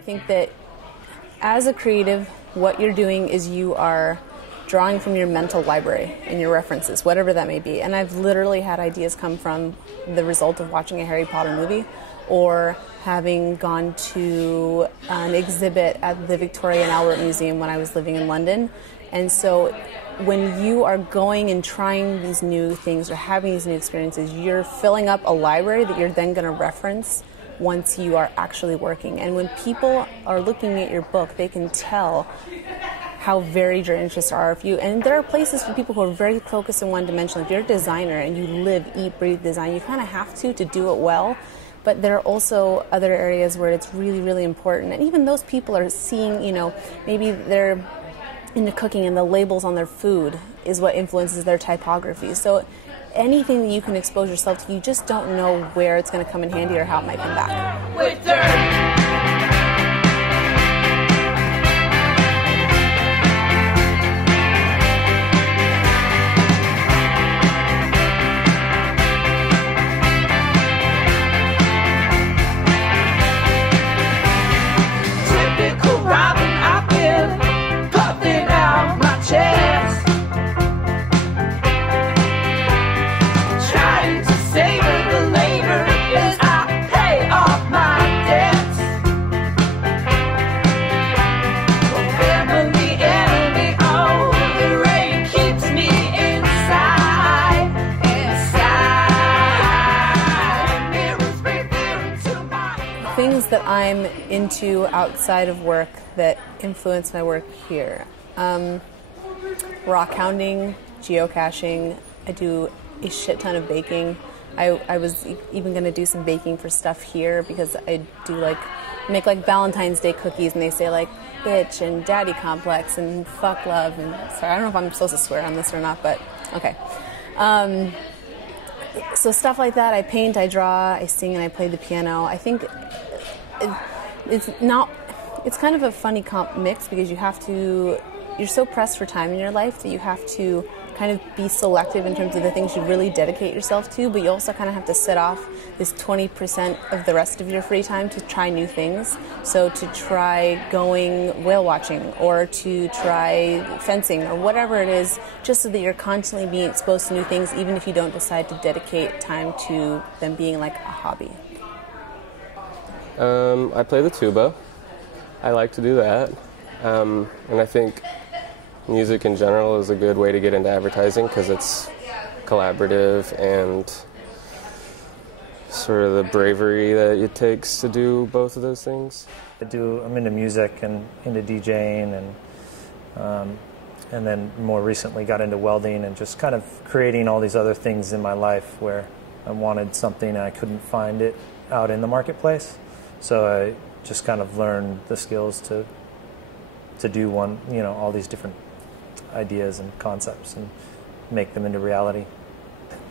I think that as a creative, what you're doing is you are drawing from your mental library and your references, whatever that may be. And I've literally had ideas come from the result of watching a Harry Potter movie or having gone to an exhibit at the Victoria and Albert Museum when I was living in London. And so when you are going and trying these new things or having these new experiences, you're filling up a library that you're then going to reference once you are actually working. And when people are looking at your book, they can tell how varied your interests are. And there are places for people who are very focused and one-dimensional. If you're a designer and you live, eat, breathe design, you kind of have to do it well. But there are also other areas where it's really, really important. And even those people are seeing, maybe they're into cooking and the labels on their food is what influences their typography. So anything that you can expose yourself to, you just don't know where it's going to come in handy or how it might come back. With dirt. Things that I'm into outside of work that influence my work here. Rock hounding, geocaching. I do a shit ton of baking. I was even going to do some baking for stuff here because I do make Valentine's Day cookies and they say bitch and daddy complex and fuck love and sorry, I don't know if I'm supposed to swear on this or not, but okay. So stuff like that. I paint, I draw, I sing, and I play the piano. I think it's kind of a funny mix because you're so pressed for time in your life that you have to kind of be selective in terms of the things you really dedicate yourself to, but you also kind of have to set off this 20% of the rest of your free time to try new things. So to try going whale watching or to try fencing or whatever it is, just so that you're constantly being exposed to new things, even if you don't decide to dedicate time to them being like a hobby. I play the tuba. I like to do that. And I think music in general is a good way to get into advertising because it's collaborative and sort of the bravery that it takes to do both of those things. I'm into music and into DJing and then more recently got into welding and just kind of creating all these other things in my life where I wanted something and I couldn't find it out in the marketplace. So I just kind of learned the skills to do all these different ideas and concepts and make them into reality.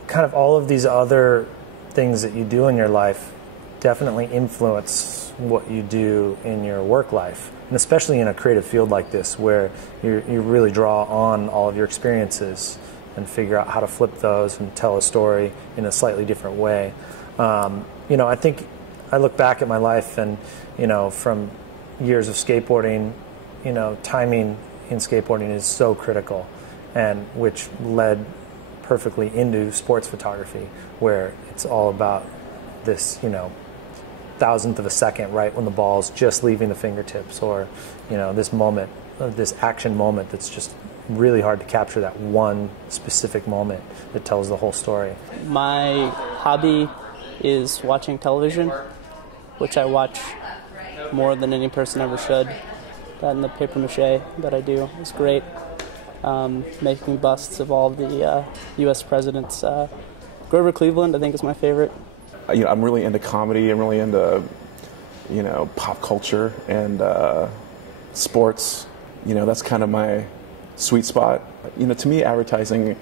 Kind of all of these other things that you do in your life definitely influence what you do in your work life, and especially in a creative field like this where you really draw on all of your experiences and figure out how to flip those and tell a story in a slightly different way. I think I look back at my life and, from years of skateboarding, timing in skateboarding is so critical, and which led perfectly into sports photography, where it's all about this, thousandth of a second right when the ball's just leaving the fingertips, or, this moment, this action moment that's just really hard to capture, that one specific moment that tells the whole story. My hobby is watching television, which I watch more than any person ever should. That and the paper mache that I do is great. Making busts of all the U.S. presidents. Grover Cleveland, I think, is my favorite. I'm really into comedy. I'm really into, pop culture and sports. That's kind of my sweet spot. To me, advertising,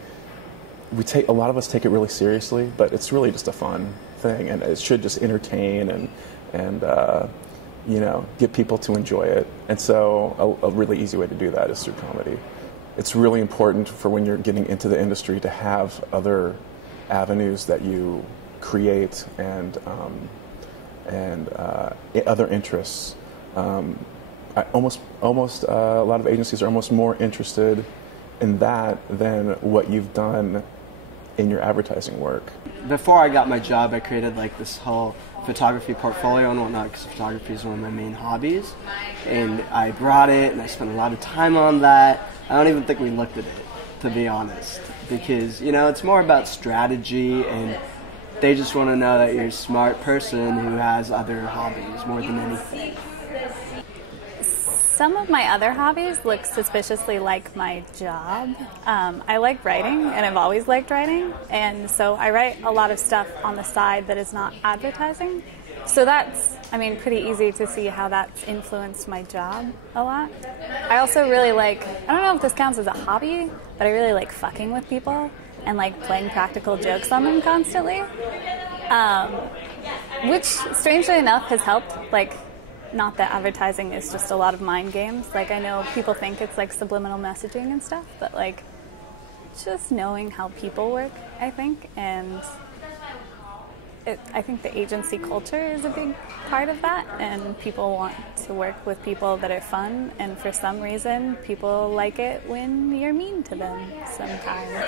a lot of us take it really seriously, but it's really just a fun thing, and it should just entertain and get people to enjoy it. And so a really easy way to do that is through comedy. It's really important for when you're getting into the industry to have other avenues that you create and other interests almost a lot of agencies are almost more interested in that than what you've done in your advertising work. Before I got my job, I created like this whole photography portfolio and whatnot, because photography is one of my main hobbies, and I brought it and I spent a lot of time on that. I don't even think we looked at it, to be honest, because it's more about strategy, and they just want to know that you're a smart person who has other hobbies more than anything. Some of my other hobbies look suspiciously like my job. I like writing, and I've always liked writing, and so I write a lot of stuff on the side that is not advertising. So that's, pretty easy to see how that's influenced my job a lot. I also really like, I don't know if this counts as a hobby, but I really like fucking with people and like playing practical jokes on them constantly, which strangely enough has helped. Not that advertising is just a lot of mind games. I know people think it's subliminal messaging and stuff, but just knowing how people work, I think, and I think the agency culture is a big part of that, and people want to work with people that are fun, and for some reason people like it when you're mean to them sometimes.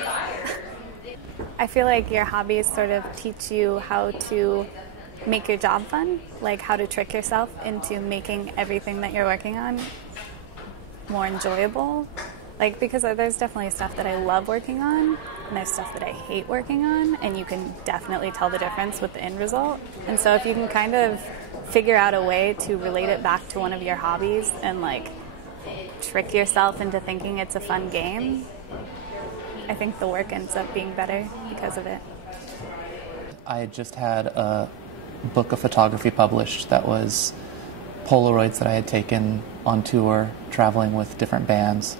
I feel like your hobbies sort of teach you how to make your job fun, how to trick yourself into making everything that you're working on more enjoyable. Because there's definitely stuff that I love working on, and there's stuff that I hate working on, and you can definitely tell the difference with the end result. And so if you can kind of figure out a way to relate it back to one of your hobbies and trick yourself into thinking it's a fun game, I think the work ends up being better because of it. I had just had a book of photography published that was Polaroids that I had taken on tour, traveling with different bands,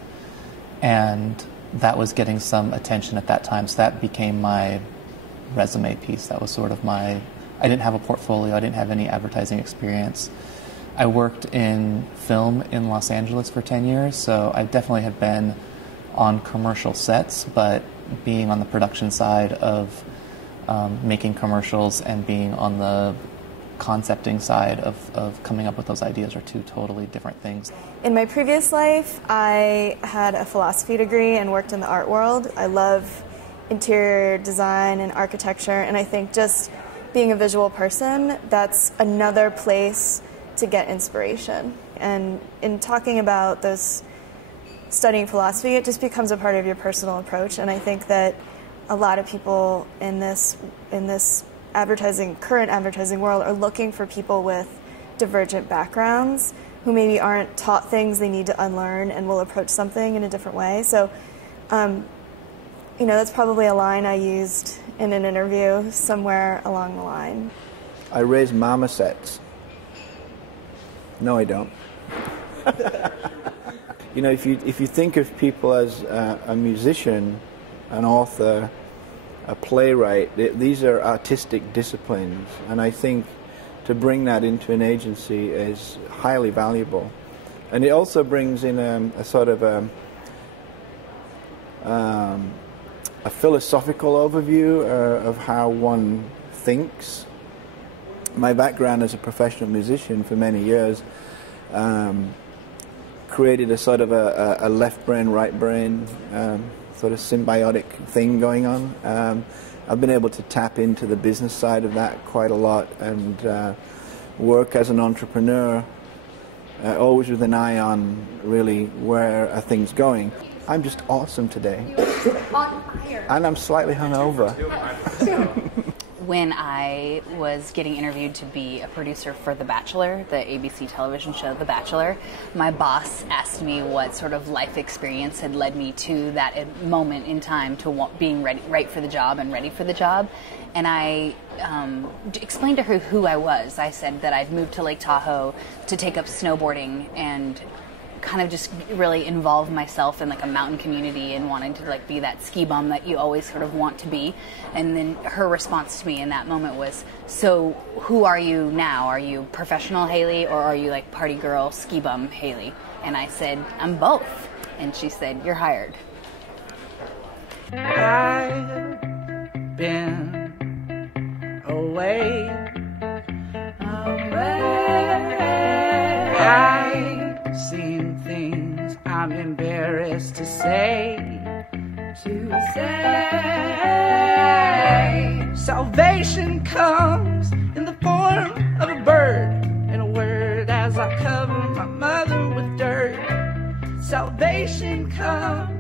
and that was getting some attention at that time, so that became my resume piece. That was sort of I didn't have a portfolio, I didn't have any advertising experience. I worked in film in Los Angeles for 10 years, so I definitely have been on commercial sets, but being on the production side of making commercials and being on the concepting side of coming up with those ideas are two totally different things. In my previous life, I had a philosophy degree and worked in the art world. I love interior design and architecture, and I think just being a visual person, that's another place to get inspiration. And in talking about those studying philosophy, it just becomes a part of your personal approach, and I think that a lot of people in this current advertising world are looking for people with divergent backgrounds who maybe aren't taught things they need to unlearn and will approach something in a different way. So, that's probably a line I used in an interview somewhere along the line. I raise marmosets. No, I don't. If you think of people as a musician, an author, a playwright, these are artistic disciplines, and I think to bring that into an agency is highly valuable. And it also brings in a sort of a philosophical overview of how one thinks. My background as a professional musician for many years created a sort of a left brain, right brain sort of symbiotic thing going on. I've been able to tap into the business side of that quite a lot and work as an entrepreneur, always with an eye on really where are things going. I'm just awesome today. And I'm slightly hungover. When I was getting interviewed to be a producer for The Bachelor, the ABC television show The Bachelor, my boss asked me what sort of life experience had led me to that moment in time to being right for the job and ready for the job. And I explained to her who I was. I said that I'd moved to Lake Tahoe to take up snowboarding and kind of just really involve myself in like a mountain community and wanting to like be that ski bum that you always sort of want to be. And then her response to me in that moment was, so who are you now? Are you professional Haley or are you like party girl ski bum Haley? And I said, I'm both. And she said, you're hired. I've been away. I've seen things I'm embarrassed to say. Salvation comes in the form of a bird and a word as I cover my mother with dirt. Salvation comes